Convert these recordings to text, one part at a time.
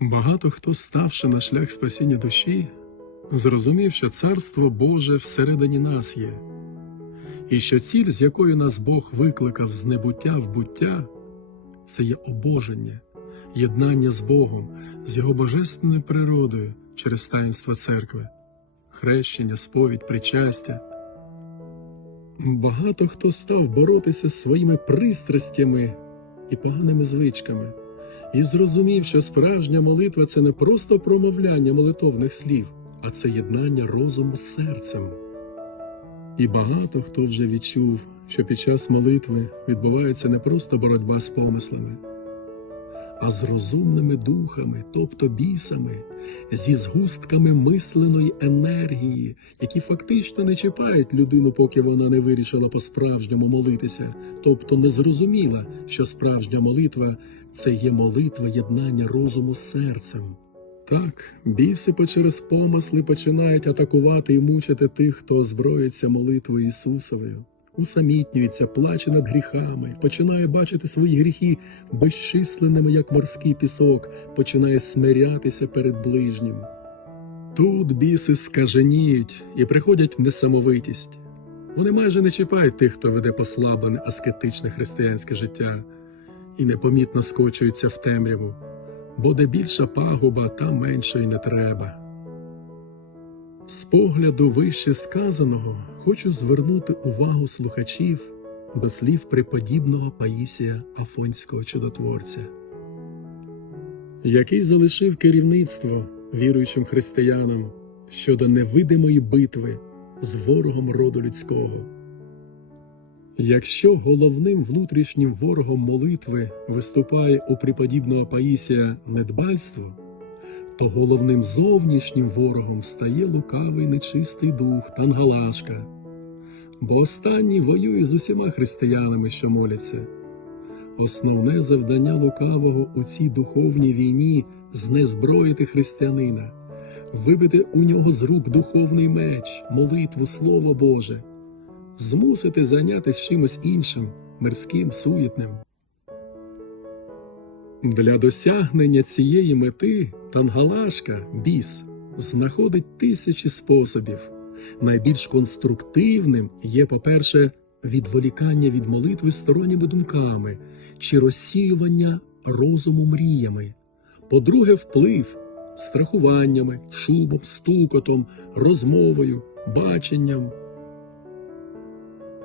Багато хто, ставши на шлях спасіння душі, зрозумів, що Царство Боже всередині нас є, і що ціль, з якою нас Бог викликав з небуття в буття, це є обоження, єднання з Богом, з Його божественною природою через таїнство церкви, хрещення, сповідь, причастя. Багато хто став боротися з своїми пристрастями і поганими звичками, і зрозумів, що справжня молитва це не просто промовляння молитовних слів, а це єднання розуму з серцем. І багато хто вже відчув, що під час молитви відбувається не просто боротьба з помислами, а з розумними духами, тобто бісами, зі згустками мисленої енергії, які фактично не чіпають людину, поки вона не вирішила по-справжньому молитися, тобто не зрозуміла, що справжня молитва це є молитва єднання розуму з серцем. Так, біси через помисли починають атакувати і мучити тих, хто озброїться молитвою Ісусовою, усамітнюється, плаче над гріхами, починає бачити свої гріхи безчисленними, як морський пісок, починає смирятися перед ближнім. Тут біси скаженіють і приходять в несамовитість. Вони майже не чіпають тих, хто веде послаблене аскетичне християнське життя, і непомітно скочуються в темряву бо де більша пагуба, там менше й не треба. З погляду вище сказаного хочу звернути увагу слухачів до слів преподібного Паїсія Афонського чудотворця, який залишив керівництво віруючим християнам щодо невидимої битви з ворогом роду людського. Якщо головним внутрішнім ворогом молитви виступає у преподібного Паїсія недбальство, то головним зовнішнім ворогом стає лукавий нечистий дух Тангалашка, бо останній воює з усіма християнами, що моляться. Основне завдання лукавого у цій духовній війні знезброїти християнина, вибити у нього з рук духовний меч, молитву, Слово Боже змусити зайнятися чимось іншим, мирським, суєтним. Для досягнення цієї мети Тангалашка, біс, знаходить тисячі способів. Найбільш конструктивним є, по-перше, відволікання від молитви сторонніми думками чи розсіювання розуму мріями, по-друге, вплив страхуваннями, шумом, стукотом, розмовою, баченням.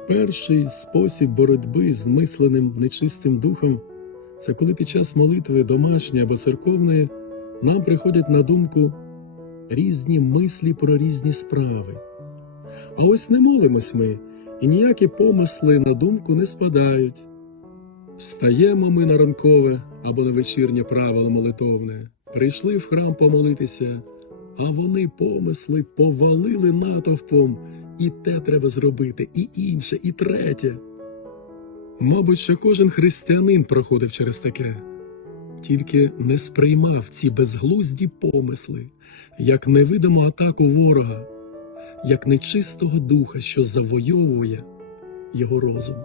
Перший спосіб боротьби з мисленим нечистим духом це коли під час молитви домашньої або церковної нам приходять на думку різні мислі про різні справи. А ось не молимось ми, і ніякі помисли на думку не спадають. Стаємо ми на ранкове або на вечірнє правило молитовне, прийшли в храм помолитися, а вони помисли повалили натовпом. І те треба зробити, і інше, і третє. Мабуть, що кожен християнин проходив через таке, тільки не сприймав ці безглузді помисли, як невидиму атаку ворога, як нечистого духа, що завойовує його розум.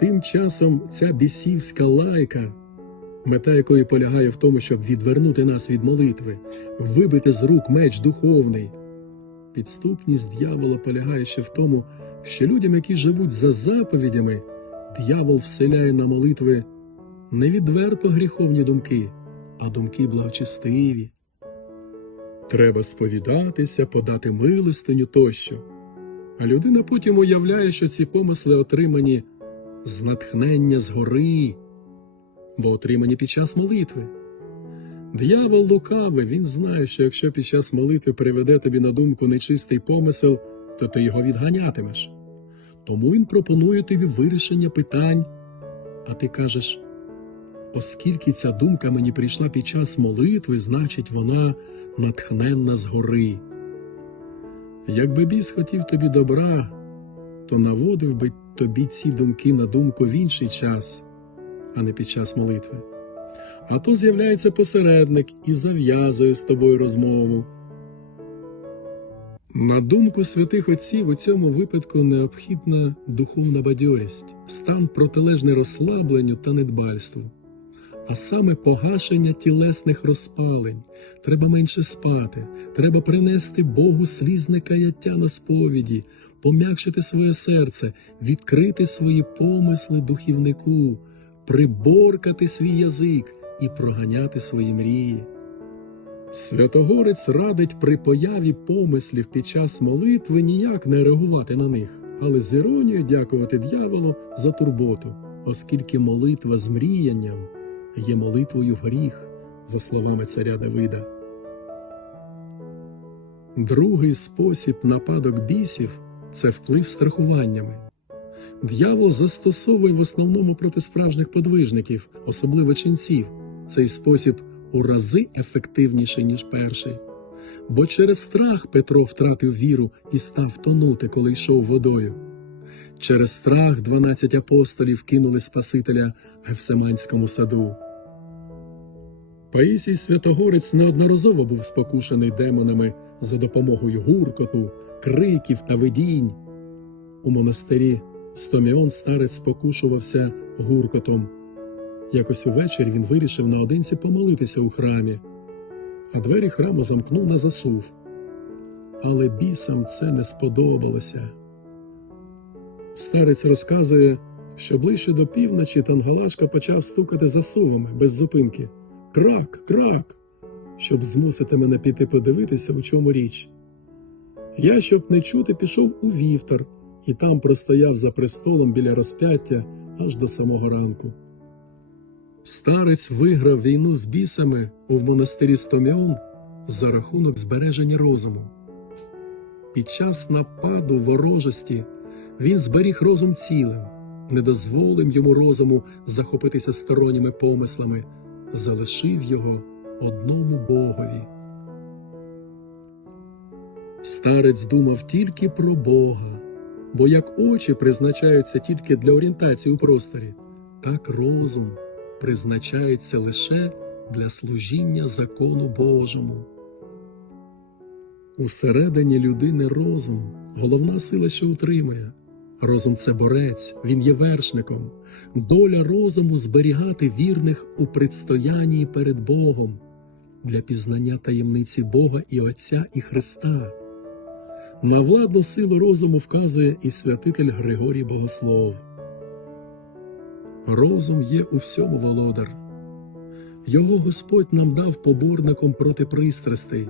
Тим часом ця бісівська лайка мета якої полягає в тому, щоб відвернути нас від молитви, вибити з рук меч духовний. Підступність дьявола полягає ще в тому, що людям, які живуть за заповідями, дьявол вселяє на молитви не відверто гріховні думки, а думки благочестиві. Треба сповідатися, подати милостиню тощо. А людина потім уявляє, що ці помисли отримані з натхнення згори, бо отримані під час молитви. Диявол лукавий, він знає, що якщо під час молитви приведе тобі на думку нечистий помисел, то ти його відганятимеш. Тому він пропонує тобі вирішення питань, а ти кажеш, оскільки ця думка мені прийшла під час молитви, значить вона натхненна згори. Якби біс хотів тобі добра, то наводив би тобі ці думки на думку в інший час а не під час молитви. А то з'являється посередник і зав'язує з тобою розмову. На думку святих отців, у цьому випадку необхідна духовна бадьорість, стан протилежний розслабленню та недбальству. а саме погашення тілесних розпалень. Треба менше спати, треба принести Богу слізне каяття на сповіді, пом'якшити своє серце, відкрити свої помисли духівнику, приборкати свій язик і проганяти свої мрії. Святогорець радить при появі помислів під час молитви ніяк не реагувати на них, але з іронією дякувати дьяволу за турботу, оскільки молитва з мріянням є молитвою в гріх, за словами царя Давида. Другий спосіб нападок бісів це вплив страхуваннями. Д'явол застосовує в основному проти справжніх подвижників, особливо ченців. Цей спосіб у рази ефективніший, ніж перший. Бо через страх Петро втратив віру і став тонути, коли йшов водою. Через страх 12 апостолів кинули Спасителя в Гефсиманському саду. Паїсій Святогорець неодноразово був спокушений демонами за допомогою гуркоту, криків та видінь. У монастирі Стоміон старець спокушувався гуркотом. Якось увечері він вирішив наодинці помолитися у храмі, а двері храму замкнув на засув. Але бісам це не сподобалося. Старець розказує, що ближче до півночі Тангалашка почав стукати засувами без зупинки. Крак, крак, щоб змусити мене піти подивитися, у чому річ. Я, щоб не чути, пішов у вівтар і там простояв за престолом біля розп'яття аж до самого ранку. Старець виграв війну з бісами в монастирі Стоміон за рахунок збереження розуму. Під час нападу ворожості він зберіг розум цілим, не дозволив йому розуму захопитися сторонніми помислами, залишив його одному Богові. Старець думав тільки про Бога, бо як очі призначаються тільки для орієнтації у просторі, так розум призначається лише для служіння закону Божому. Усередині людини розум головна сила, що утримує. Розум це борець, він є вершником. Доля розуму зберігати вірних у предстоянні перед Богом для пізнання таємниці Бога і Отця і Христа. На владну силу розуму вказує і святитель Григорій Богослов. Розум є у всьому володар. Його Господь нам дав поборником проти пристрастей.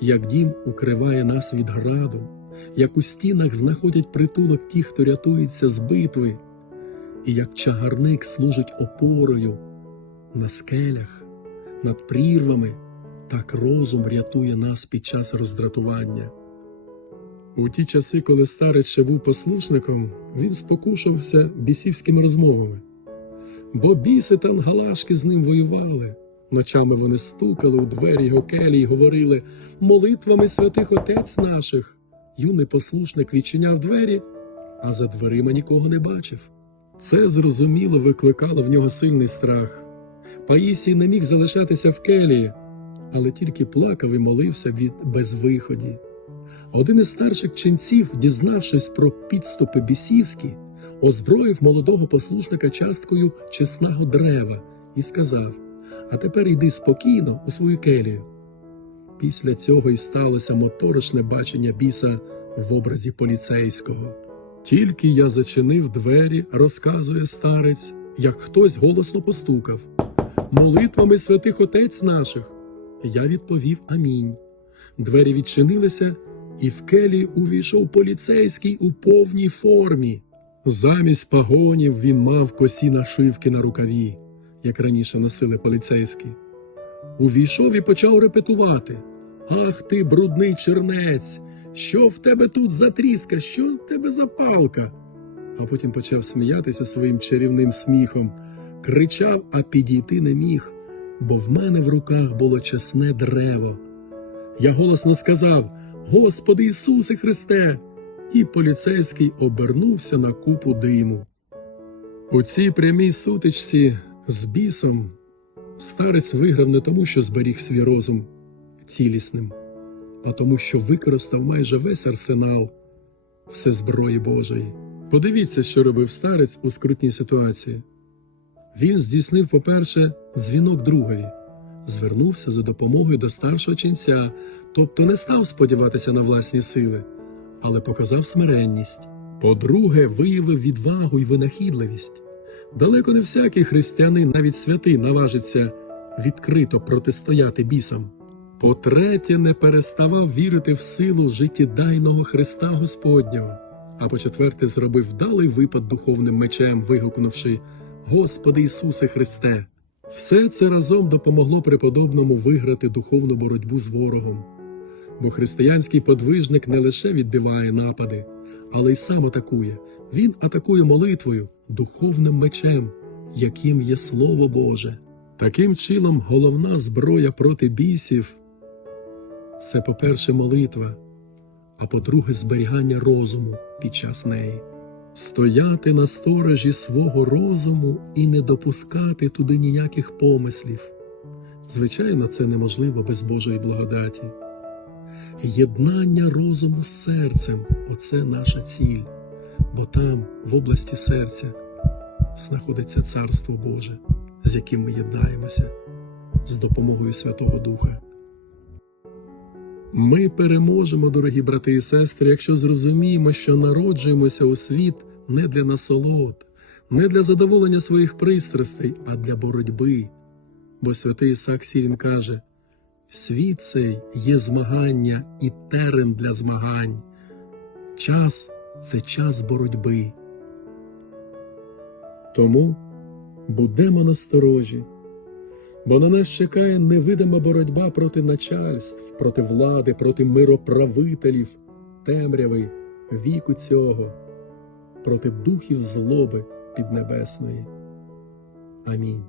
Як дім укриває нас від граду, як у стінах знаходять притулок ті, хто рятується з битви, і як чагарник служить опорою на скелях, над прірвами, так розум рятує нас під час роздратування. У ті часи, коли старець ще був послушником, він спокушався бісівськими розмовами, бо біси та ангалашки з ним воювали. Ночами вони стукали у двері його келі й говорили молитвами святих отець наших. Юний послушник відчиняв двері, а за дверима нікого не бачив. Це зрозуміло викликало в нього сильний страх. Паїсій не міг залишатися в келії, але тільки плакав і молився від безвиході. Один із старших ченців, дізнавшись про підступи бісівські, озброїв молодого послушника часткою чесного дерева і сказав: А тепер йди спокійно у свою келію. Після цього і сталося моторошне бачення біса в образі поліцейського. Тільки я зачинив двері, розказує старець, як хтось голосно постукав. Молитвами святих отець наших. Я відповів Амінь. Двері відчинилися, і в келі увійшов поліцейський у повній формі. Замість пагонів він мав косі нашивки на рукаві, як раніше носили поліцейські. Увійшов і почав репетувати. Ах ти, брудний чернець! Що в тебе тут за тріска? Що в тебе за палка? А потім почав сміятися своїм чарівним сміхом, кричав, а підійти не міг, бо в мене в руках було чесне дерево. Я голосно сказав: Господи Ісусе Христе! І поліцейський обернувся на купу диму. У цій прямій сутичці з бісом старець виграв не тому, що зберіг свій розум цілісним, а тому, що використав майже весь арсенал все зброї Божої. Подивіться, що робив старець у скрутній ситуації. Він здійснив, по-перше, дзвінок другові, звернувся за допомогою до старшого ченця, тобто не став сподіватися на власні сили, але показав смиренність. По-друге, виявив відвагу і винахідливість. Далеко не всякий християнин, навіть святий, наважиться відкрито протистояти бісам. По-третє, не переставав вірити в силу життєдайного Христа Господнього. А по-четверте, зробив вдалий випад духовним мечем, вигукнувши Господи Ісусе Христе. Все це разом допомогло преподобному виграти духовну боротьбу з ворогом. Бо християнський подвижник не лише відбиває напади, але й сам атакує. Він атакує молитвою, духовним мечем, яким є Слово Боже. Таким чином, головна зброя проти бісів це, по-перше, молитва, а по-друге, зберігання розуму під час неї. Стояти на сторожі свого розуму і не допускати туди ніяких помислів. Звичайно, це неможливо без Божої благодаті. Єднання розуму з серцем оце наша ціль, бо там, в області серця, знаходиться Царство Боже, з яким ми єднаємося з допомогою Святого Духа. Ми переможемо, дорогі брати і сестри, якщо зрозуміємо, що народжуємося у світ не для насолод, не для задоволення своїх пристрастей, а для боротьби. Бо святий Ісак Сірін каже: світ цей є змагання і терен для змагань. Час це час боротьби. Тому будемо насторожі, бо на нас чекає невидима боротьба проти начальств, проти влади, проти мироправителів, темряви, віку цього, проти духів злоби піднебесної. Амінь.